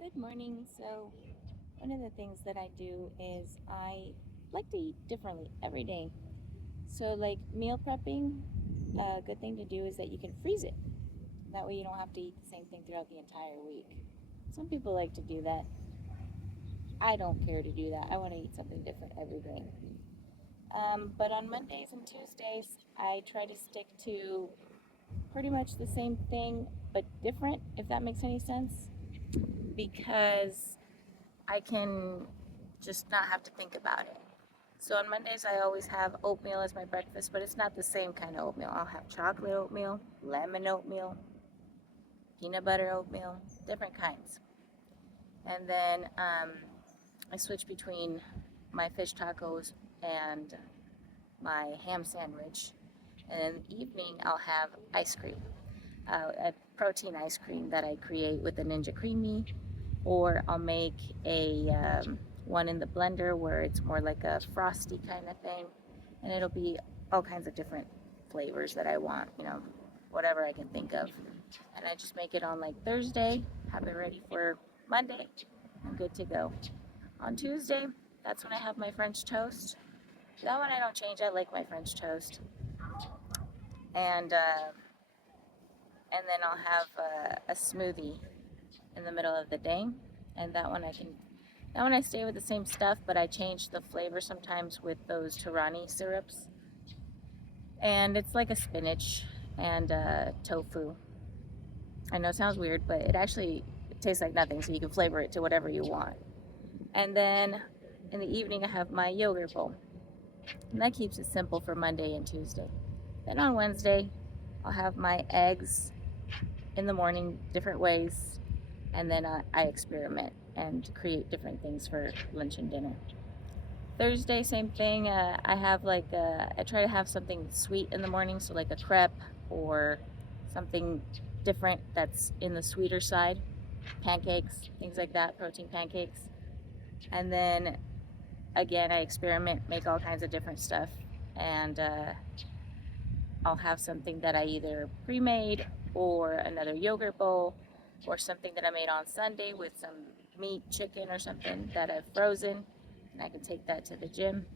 Good morning. So, one of the things that I do is I like to eat differently every day. So, like meal prepping, a good thing to do is that you can freeze it. That way, you don't have to eat the same thing throughout the entire week. Some people like to do that. I don't care to do that. I want to eat something different every day. But on Mondays and Tuesdays, I try to stick to pretty much the same thing but different, if that makes any sense, because I can just not have to think about it. So on Mondays, I always have oatmeal as my breakfast, but it's not the same kind of oatmeal. I'll have chocolate oatmeal, lemon oatmeal, peanut butter oatmeal, different kinds. And then I switch between my fish tacos and my ham sandwich. And in the evening, I'll have ice cream, a protein ice cream that I create with the Ninja Creamy, or I'll make a one in the blender where it's more like a frosty kind of thing, and it'll be all kinds of different flavors that I want, whatever I can think of. And I just make it on like Thursday, have it ready for Monday. I'm good to go. On Tuesday, that's when I have my French toast. That one I don't change. I like my French toast, and then I'll have a smoothie in the middle of the day, and that one I stay with the same stuff, but I change the flavor sometimes with those Torani syrups. And it's like a spinach and tofu. I know it sounds weird, but it tastes like nothing, so you can flavor it to whatever you want. And then in the evening, I have my yogurt bowl. And that keeps it simple for Monday and Tuesday. Then on Wednesday, I'll have my eggs in the morning, different ways, and then I experiment and create different things for lunch and dinner. Thursday, same thing. I try to have something sweet in the morning, so like a crepe or something different that's in the sweeter side, pancakes, things like that, protein pancakes. And then again, I experiment, make all kinds of different stuff, and I'll have something that I either pre-made or another yogurt bowl or something that I made on Sunday with some meat, chicken, or something that I've frozen, and I can take that to the gym.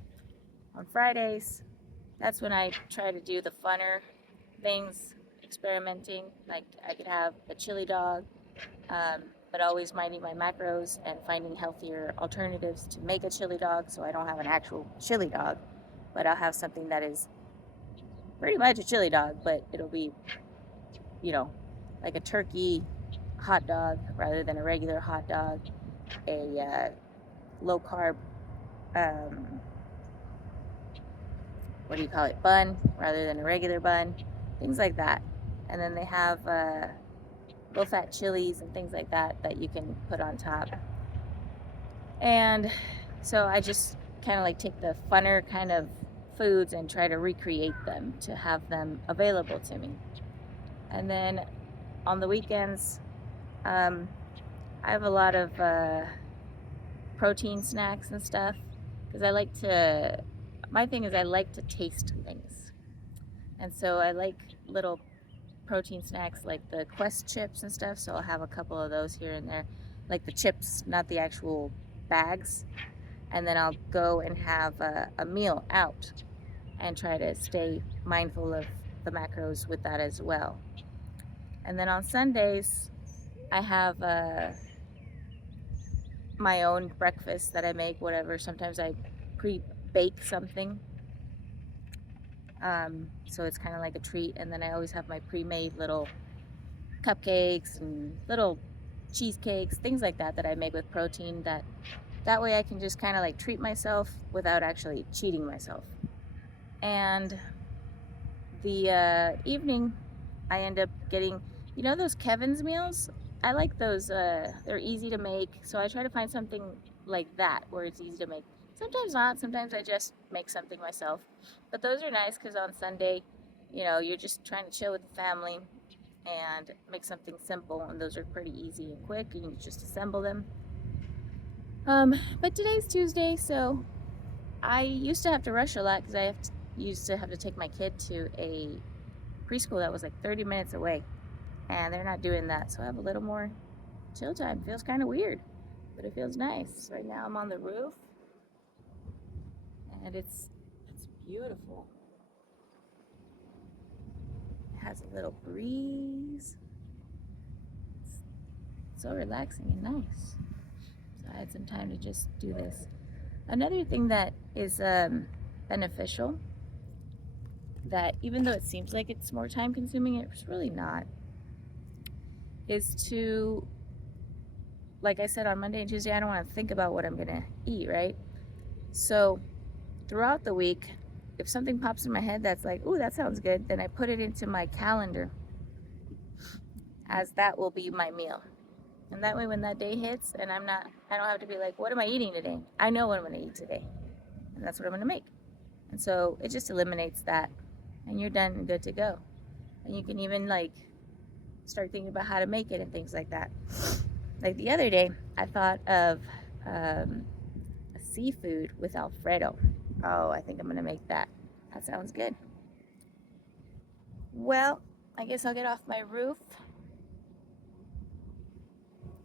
On Fridays, that's when I try to do the funner things, experimenting. Like I could have a chili dog, but always minding my macros and finding healthier alternatives to make a chili dog so I don't have an actual chili dog, but I'll have something that is pretty much a chili dog, but it'll be, you know, like a turkey hot dog rather than a regular hot dog, a low carb, um, what do you call it, bun rather than a regular bun, things like that. And then they have low fat chilies and things like that that you can put on top. And so I just kind of like take the funner kind of foods and try to recreate them to have them available to me. And then on the weekends, I have a lot of protein snacks and stuff because my thing is I like to taste things. And so I like little protein snacks like the Quest chips and stuff. So I'll have a couple of those here and there, like the chips, not the actual bags. And then I'll go and have a meal out and try to stay mindful of the macros with that as well. And then on Sundays, I have my own breakfast that I make, whatever. Sometimes I pre-bake something, so it's kind of like a treat. And then I always have my pre-made little cupcakes and little cheesecakes, things like that that I make with protein. That way I can just kind of like treat myself without actually cheating myself. And the evening, I end up getting, those Kevin's meals. I like those. They're easy to make, so I try to find something like that where it's easy to make. Sometimes not. Sometimes I just make something myself. But those are nice because on Sunday, you're just trying to chill with the family and make something simple, and those are pretty easy and quick. You can just assemble them. But today's Tuesday, so I used to have to rush a lot because used to have to take my kid to a preschool that was like 30 minutes away, and they're not doing that, so I have a little more chill time. Feels kind of weird, but it feels nice. Right now I'm on the roof, and it's beautiful. It has a little breeze. It's so relaxing and nice. So I had some time to just do this. Another thing that is beneficial, that even though it seems like it's more time consuming, it's really not, is to, like I said, on Monday and Tuesday, I don't want to think about what I'm going to eat, right? So throughout the week, if something pops in my head that's like, ooh, that sounds good, then I put it into my calendar as that will be my meal. And that way when that day hits and I don't have to be like, what am I eating today? I know what I'm going to eat today. And that's what I'm going to make. And so it just eliminates that. And you're done and good to go. And you can even like start thinking about how to make it and things like that. Like the other day, I thought of a seafood with Alfredo. Oh, I think I'm gonna make that. That sounds good. Well, I guess I'll get off my roof.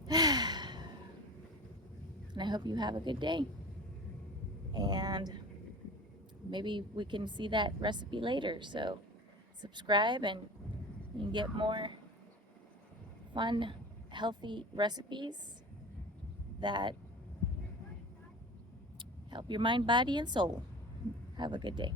And I hope you have a good day. And maybe we can see that recipe later. So subscribe and you can get more fun, healthy recipes that help your mind, body, and soul. Have a good day.